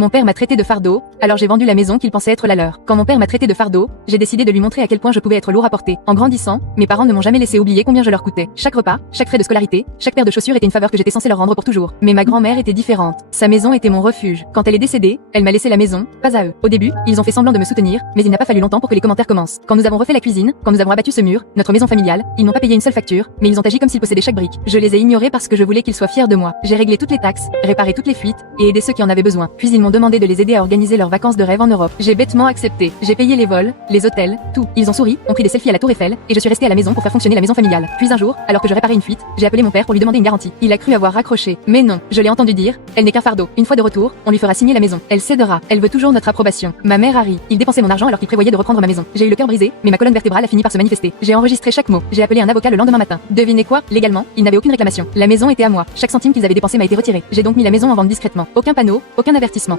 Mon père m'a traité de fardeau, alors j'ai vendu la maison qu'il pensait être la leur. Quand mon père m'a traité de fardeau, j'ai décidé de lui montrer à quel point je pouvais être lourd à porter. En grandissant, mes parents ne m'ont jamais laissé oublier combien je leur coûtais. Chaque repas, chaque frais de scolarité, chaque paire de chaussures était une faveur que j'étais censé leur rendre pour toujours. Mais ma grand-mère était différente. Sa maison était mon refuge. Quand elle est décédée, elle m'a laissé la maison, pas à eux. Au début, ils ont fait semblant de me soutenir, mais il n'a pas fallu longtemps pour que les commentaires commencent. Quand nous avons refait la cuisine, quand nous avons abattu ce mur, notre maison familiale, ils n'ont pas payé une seule facture, mais ils ont agi comme s'ils possédaient chaque brique. Je les ai ignorés parce que je voulais qu'ils soient fiers de moi. J'ai réglé toutes les taxes, réparé toutes les fuites, et aidé ceux qui en avaient besoin. Puis ils m'ont demandé de les aider à organiser leurs vacances de rêve en Europe. J'ai bêtement accepté. J'ai payé les vols, les hôtels, tout. Ils ont souri, ont pris des selfies à la Tour Eiffel, et je suis restée à la maison pour faire fonctionner la maison familiale. Puis un jour, alors que je réparais une fuite, j'ai appelé mon père pour lui demander une garantie. Il a cru avoir raccroché. Mais non, je l'ai entendu dire, elle n'est qu'un fardeau. Une fois de retour, on lui fera signer la maison. Elle cédera. Elle veut toujours notre approbation. Ma mère a ri. Il dépensait mon argent alors qu'il prévoyait de reprendre ma maison. J'ai eu le cœur brisé, mais ma colonne vertébrale a fini par se manifester. J'ai enregistré chaque mot. J'ai appelé un avocat le lendemain matin. Devinez quoi? Légalement, il n'avait aucune réclamation. La maison était à moi. Chaque centime qu'ils avaient dépensé m'a été retiré. J'ai donc mis la maison en vente discrètement. Aucun panneau, aucun avertissement.